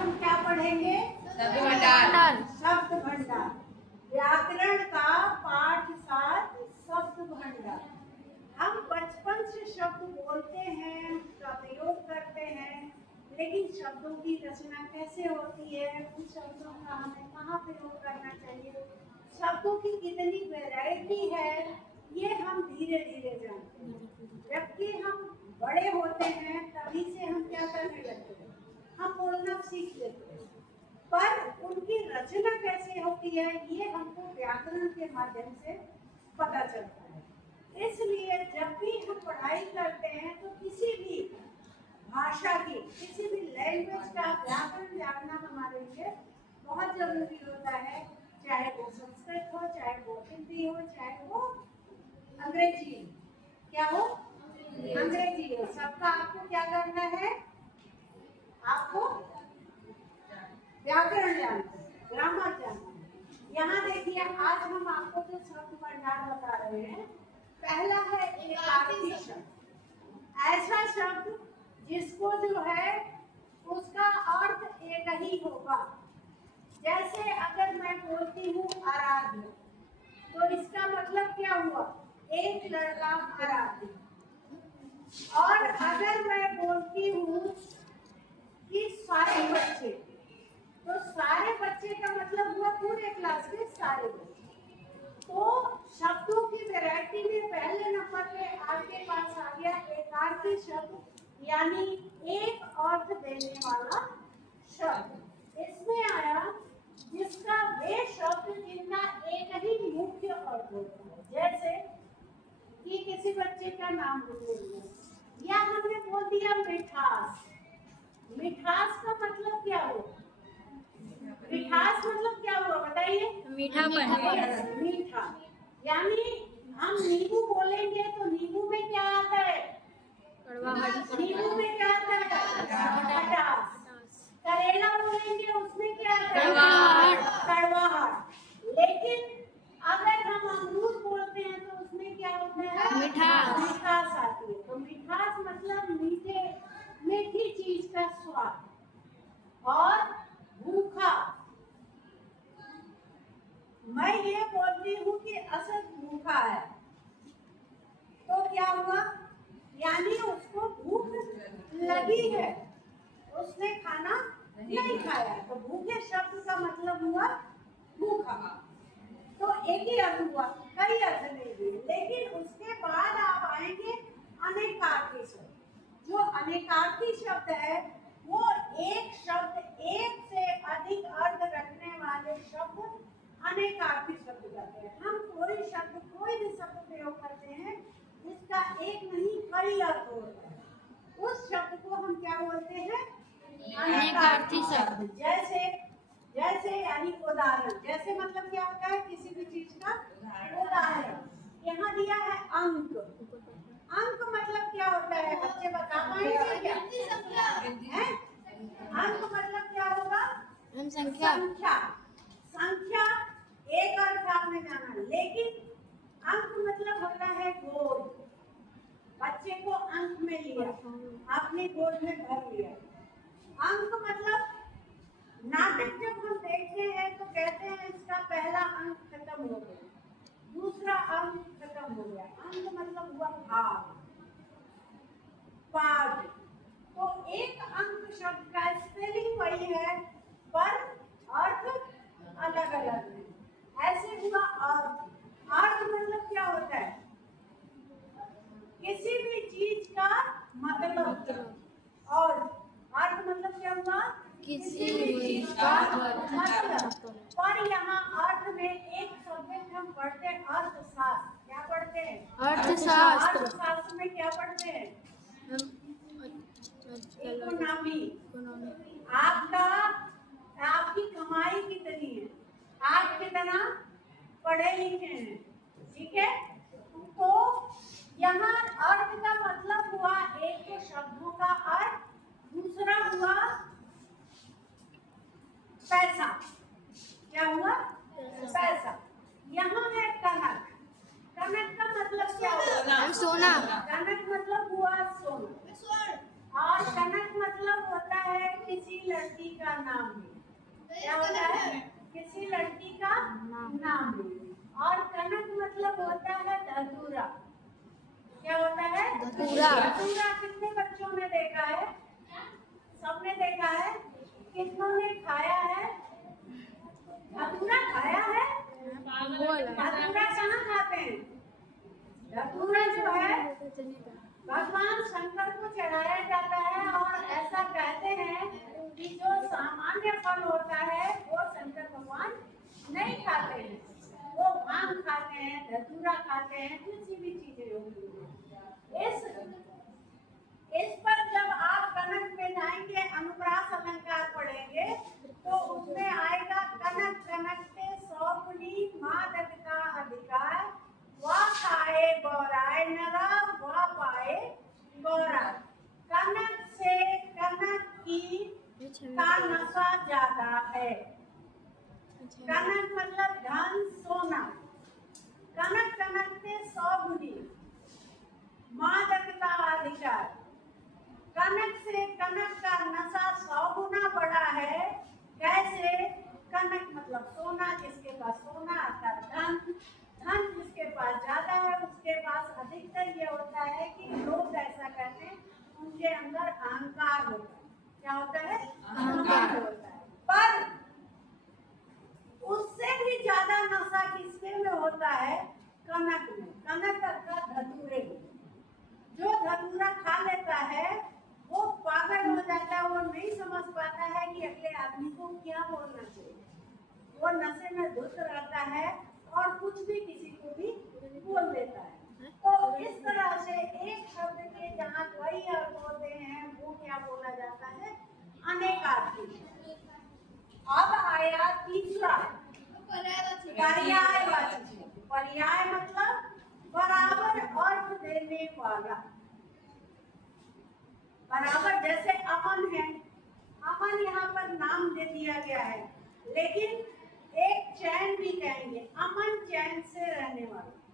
हम क्या पढ़ेंगे? शब्द भंडार। शब्द भंडार। व्याकरण का पाठ 7 शब्द भंडार। हम बचपन से शब्द बोलते हैं, उसका प्रयोग करते हैं, लेकिन शब्दों की रचना कैसे होती है, उन शब्दों का हमें कहाँ प्रयोग करना चाहिए, शब्दों की कितनी वैरायटी है, ये हम धीरे धीरे जानते हैं। जबकि हम बड़े होते हैं तभी से हम क्या करने लगते हैं, हम बोलना सीख लेते हैं, पर उनकी रचना कैसे होती है ये हमको व्याकरण के माध्यम से पता चलता है। इसलिए जब भी हम पढ़ाई करते हैं तो किसी भी भाषा की, किसी भी लैंग्वेज का व्याकरण जानना हमारे लिए बहुत जरूरी होता है, चाहे वो संस्कृत हो, चाहे वो हिंदी हो, चाहे वो अंग्रेजी, क्या हो, अंग्रेजी हो, सबका आपको क्या करना है, आपको व्याकरण जानना है, ग्रामर जानना है। यहाँ देखिए आज हम आपको जो शब्द भंडार बता रहे हैं, पहला है एकार्थी शब्द। ऐसा शब्द जिसको जो है उसका अर्थ एक ही होगा। जैसे अगर मैं बोलती हूँ आराध्य, तो इसका मतलब क्या हुआ, एक लड़का आराध्य। और अगर मैं बोलती हूँ कि सारे बच्चे, तो सारे बच्चे का मतलब हुआ पूरे क्लास के सारे बच्चे। तो शब्दों की वैरायटी में पहले नंबर पे आपके पास आ गया एकार्थी शब्द, यानी एक अर्थ देने वाला शब्द। इसमें आया जिसका वे शब्द जिनका एक ही मुख्य अर्थ होता है, जैसे कि किसी बच्चे का नाम बोलेंगे, या हमने बोल दिया मिठास। मिठास का मतलब क्या हो, मिठास मतलब क्या हुआ बताइए, मीठापन। मीठा। यानी हम नींबू बोलेंगे तो नींबू में क्या आता है, नींबू में क्या आता है, खटास। करेला बोलेंगे उसमें क्या आता है, कड़वाहट। लेकिन अगर हम अमरूद बोलते हैं तो उसमें क्या होता है, मिठास आती है। तो मिठास मतलब मीठे, मीठी चीज का स्वाद। और भूखा, मैं ये बोलती हूँ कि असद भूखा है, तो क्या हुआ, यानी उसको भूख लगी है, उसने खाना नहीं खाया, तो भूखे शब्द का मतलब हुआ भूखा। तो एक ही अर्थ हुआ, कई अर्थ नहीं हुए। लेकिन उसके बाद आप आएंगे अनेकार्थी शब्द। जो अनेकार्थी शब्द है वो एक शब्द एक से अधिक अर्थ रखने वाले शब्द अनेकार्थी शब्द कहते हैं। हम कोई शब्द, कोई भी शब्द प्रयोग करते हैं जिसका एक नहीं कई अर्थ होता है, उस शब्द को हम क्या बोलते हैं, अनेकार्थी शब्द। जैसे जैसे यानी उदाहरण, जैसे मतलब क्या होता है, किसी भी चीज का उदाहरण। यहाँ दिया है अंक। अंक मतलब क्या होता है, बच्चे बता पाएंगे क्या, अंक मतलब क्या होगा, संख्या। संख्या एक अर्थ आपने जाना, लेकिन अंक मतलब होता है गोद। बच्चे को अंक में लिया, आपने गोद में भर लिया। अंक मतलब नाटक जब हम देखते हैं तो कहते हैं इसका पहला अंक खत्म हो गया, दूसरा अंक खत्म हो गया। अंक मतलब हुआ भाग, पाद। तो एक अंक शब्द का स्पेलिंग वही है पर अर्थ अलग अलग है। ऐसे हुआ अर्थ। अर्थ मतलब क्या होता है, किसी भी चीज का मतलब। और अर्थ मतलब क्या हुआ, किसी भी चीज का मतलब। पर यहाँ अर्थ में एक सब्जेक्ट हम पढ़ते हैं अर्थशास्त्र। क्या पढ़ते हैं, अर्थशास्त्र। अर्थशास्त्र में क्या पढ़ते हैं, इकोनॉमी। आपका, आपकी कमाई कितनी है, आप कितना पढ़े लिखे हैं, ठीक है। तो यहाँ अर्थ का मतलब हुआ एक तो शब्दों का अर्थ, दूसरा हुआ पैसा। क्या हुआ, पैसा। यहाँ है कनक। कनक का मतलब क्या हुआ, सोना। कनक मतलब हुआ सोना। और कनक मतलब होता है किसी लड़की का नाम भी। क्या होता है? किसी लड़की का नाम भी। और कनक मतलब होता है धतूरा। क्या होता है? धतूरा। धतूरा कितने बच्चों ने देखा है? सबने देखा है। कितनों ने खाया है? धतूरा खाया है? धतूरा कहाँ खाते हैं? धतूरा जो है भगवान शंकर को चढ़ाया जाता है और ऐसा कहते हैं कि जो सामान्य फल होता है वो शंकर भगवान नहीं खाते हैं। वो भांग खाते हैं, धतूरा खाते हैं, किसी भी चीजें होती है। इस पर जब आप कनक में जाएंगे, अनुप्रास अलंकार पढ़ेंगे तो उसमें आएगा कनक कनकते सौगुनी मादक का अधिकार, वह खाए गौराय नरा वह पाए गौराय। कनक से कनक की का नशा ज्यादा है। कनक मतलब धन सोना। कनक कनकते सौगुनी मादक का अधिकार। कनक से कनक का नशा 100 गुना बड़ा है। कैसे? कनक मतलब सोना, जिसके पास सोना अर्थात धन। धन जिसके पास ज्यादा है उसके पास अधिकतर ये होता है कि लोग ऐसा कहते हैं उनके अंदर अहंकार होता है। क्या होता है? अहंकार होता है। पर उससे भी ज्यादा नशा किसके में होता है? कनक में। कनक अर्थात धतूरे में। जो धतूरा खा लेता है वो पागल हो जाता है। वो नहीं समझ पाता है कि अगले आदमी को क्या बोलना चाहिए। वो नशे में धुत रहता है और कुछ भी किसी को भी बोल देता है। तो इस तरह से एक शब्द के जहाँ कई अर्थ होते हैं वो क्या बोला जाता है? अनेकार्थी। अब आया तीसरा पर्यायवाची। पर्याय मतलब बराबर अर्थ देने वाला। बराबर, जैसे अमन है, अमन यहाँ पर नाम दे दिया गया है, लेकिन एक चैन भी कहेंगे, अमन चैन से रहने वाला।